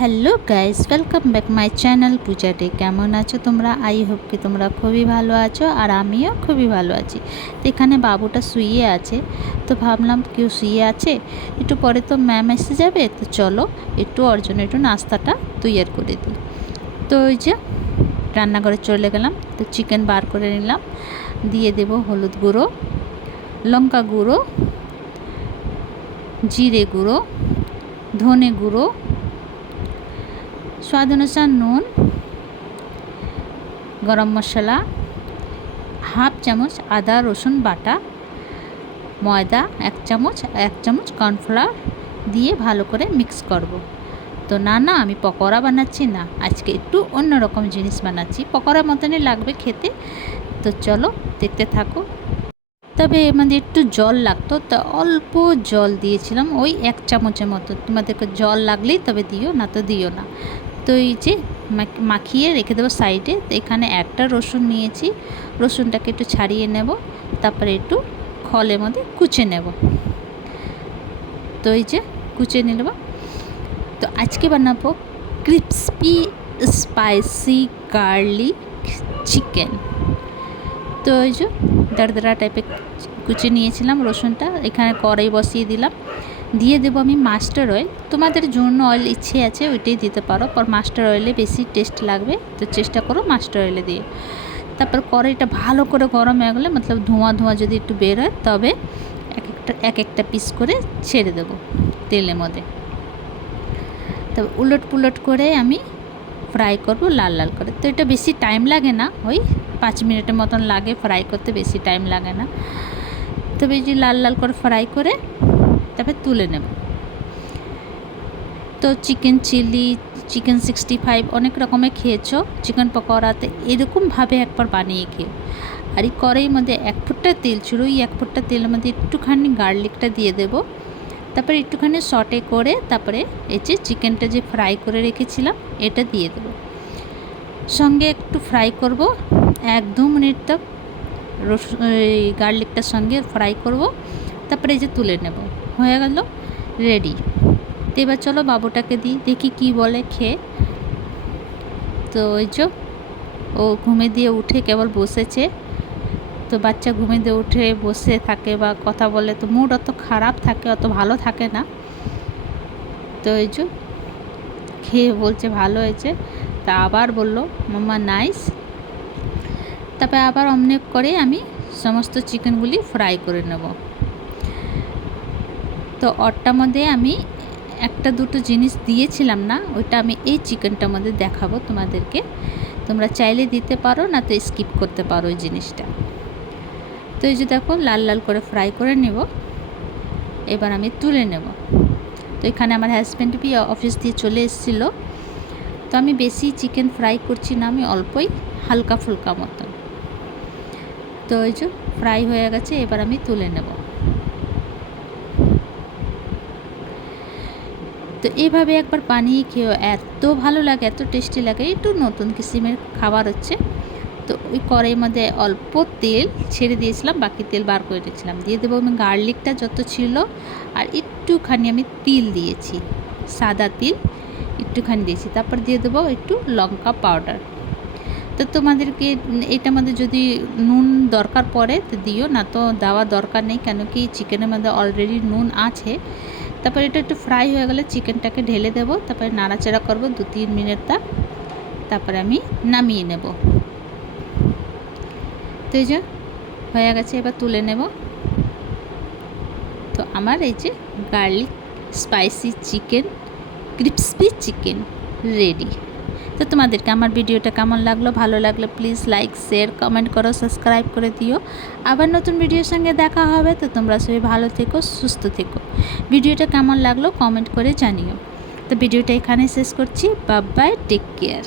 Hello guys, welcome back my channel Puja day. কেমন আছো তোমরা? আই হোপ কি তোমরা খুবই ভালো আছো, আর আমিও খুবই ভালো আছি। তো এখানে বাবুটা শুয়ে আছে, তো ভাবলাম কেউ শুয়ে আছে, একটু পরে তো ম্যাম এসে যাবে, তো চলো একটু ওর জন্য একটু নাস্তাটা তৈরি করে দিই। তো ওই যে রান্নাঘরে চলে গেলাম, তো চিকেন বার করে নিলাম, দিয়ে দেব হলুদ গুঁড়ো, লঙ্কা গুঁড়ো, জিরে গুঁড়ো, ধনে গুঁড়ো, स्वाद अनुसार नून, गरम मशला, हाफ चामच आदा रसुन बाटा, मयदा एक चामच कॉर्नफ्लावर दिए भालो करे मिक्स करब। तो ना आमी पकोड़ा बानाচ্ছি ना, आज के एकटू अन्य रकम जिनिस बानाচ্ছি, पकोड़ा मतनই लागবে खेते। तो चलो देखते थाको। তবে এর মধ্যে একটু জল লাগতো, তো অল্প জল দিয়েছিলাম, ওই 1 চামচের মতো। তোমাদেরকে জল লাগলেই তবে দিও, না তো দিও না। তো এই যে মাখিয়ে রেখে দেবো সাইডে। তো এখানে একটা রসুন নিয়েছি, রসুনটাকে একটু ছাড়িয়ে নেব, তারপরে একটু খলের মধ্যে কুচে নেব। তো এই যে কুচে নেব। তো আজকে বানাবো ক্রিস্পি স্পাইসি গার্লিক চিকেন। তো ওই যে দাঁড়া টাইপের কুচে নিয়েছিলাম রসুনটা, এখানে কড়াই বসিয়ে দিলাম, দিয়ে দেবো আমি মাস্টার অয়েল। তোমাদের জন্য অয়েল ইচ্ছে আছে ওইটাই দিতে পারো, পর মাস্টার অয়েলে বেশি টেস্ট লাগবে, তো চেষ্টা করো মাস্টার অয়েলে দিয়ে। তারপর কড়াইটা ভালো করে গরম হয়ে গেলে, মতলব ধোঁয়া যদি একটু বের হয়, তবে এক একটা পিস করে ছেড়ে দেবো তেলের মধ্যে। তবে উলট পুলট করে আমি ফ্রাই করব লাল লাল করে। তো এটা বেশি টাইম লাগে না, ওই 5 মিনিটের মতন লাগে ফ্রাই করতে, বেশি টাইম লাগে না। তবে এই যে লাল লাল করে ফ্রাই করে তারপরে তুলে নেব। তো চিকেন চিলি, চিকেন 65 অনেক রকমের খেয়েছো, চিকেন পকোড়াতে এরকমভাবে একবার বানিয়ে খেও। আর এই কড়াইয়ের মধ্যে 1 ফুটটা তেল ছিল, ওই 1 ফুটটা তেলের মধ্যে একটুখানি গার্লিকটা দিয়ে দেব, তারপরে একটুখানি সটে করে তারপরে এই যে চিকেনটা যে ফ্রাই করে রেখেছিলাম এটা দিয়ে দেব, সঙ্গে একটু ফ্রাই করব 1-2 মিনিট তক। গার্লিকটার সঙ্গে ফ্রাই করব, তারপরে এই যে তুলে নেব। হয়ে গেল রেডি। তো এবার চলো বাবুটাকে দিই, দেখি কি বলে খেয়ে। তো ওই যে ও ঘুমে দিয়ে উঠে কেবল বসেছে। তো বাচ্চা ঘুমে দিয়ে উঠে বসে থাকে বা কথা বলে, তো মুড অত খারাপ থাকে, অত ভালো থাকে না। তো এই যে খেয়ে বলছে ভালো হয়েছে, তা আবার বলল মাম্মা নাইস। তারপরে আবার অমনি করে আমি সমস্ত চিকেনগুলি ফ্রাই করে নেব। তো ওরটার মধ্যে আমি 1-2 জিনিস দিয়েছিলাম না, ওইটা আমি এই চিকেনটার মধ্যে দেখাবো তোমাদেরকে। তোমরা চাইলে দিতে পারো, না তো স্কিপ করতে পারো ওই জিনিসটা। তো এই যে দেখো লাল লাল করে ফ্রাই করে নেব, এবার আমি তুলে নেব। তো এখানে আমার হাজব্যান্ড भी অফিস দিয়ে চলে এসেছিলো, তো আমি বেশি চিকেন ফ্রাই করছি না, আমি অল্পই হালকা ফুলকা মতন। তো এই যে ফ্রাই হয়ে গেছে, এবার আমি তুলে নেব। তো এইভাবে একবার বানিয়ে খেয়েও এত ভালো লাগে, এত টেস্টি লাগে। একটু নতুন কিসিমের খাবার হচ্ছে। তো ওই কড়াইয়ের মধ্যে অল্প তেল ছেড়ে দিয়েছিলাম, বাকি তেল বার করে রেখেছিলাম, দিয়ে দেবো আমি গার্লিকটা যত ছিল, আর একটুখানি আমি তিল দিয়েছি, সাদা তিল একটুখানি দিয়েছি, তারপর দিয়ে দেবো একটু লঙ্কা পাউডার। তো তোমাদেরকে এটার মধ্যে যদি নুন দরকার পড়ে তো দিও, না তো দেওয়ার দরকার নেই, কেন কি চিকেনের মধ্যে অলরেডি নুন আছে। তারপর এটা একটু ফ্রাই হয়ে গেলে চিকেনটাকে ঢেলে দেবো, তারপরে নাড়াচাড়া করব 2-3 মিনিট তক, তারপরে আমি নামিয়ে নেব। তো এই যে হয়ে গেছে, এবার তুলে নেব। তো আমার এই যে garlic spicy chicken, crispy chicken ready. তো তোমাদেরকে আমার ভিডিওটা কেমন লাগলো, ভালো লাগলে প্লিজ লাইক শেয়ার কমেন্ট করো, সাবস্ক্রাইব করে দিও। আবার নতুন ভিডিওর সঙ্গে দেখা হবে। তো তোমরা সবাই ভালো থেকো, সুস্থ থেকো। ভিডিওটা কেমন লাগলো কমেন্ট করে জানিও। তো ভিডিওটা এখানে শেষ করছি। Bye bye, take care.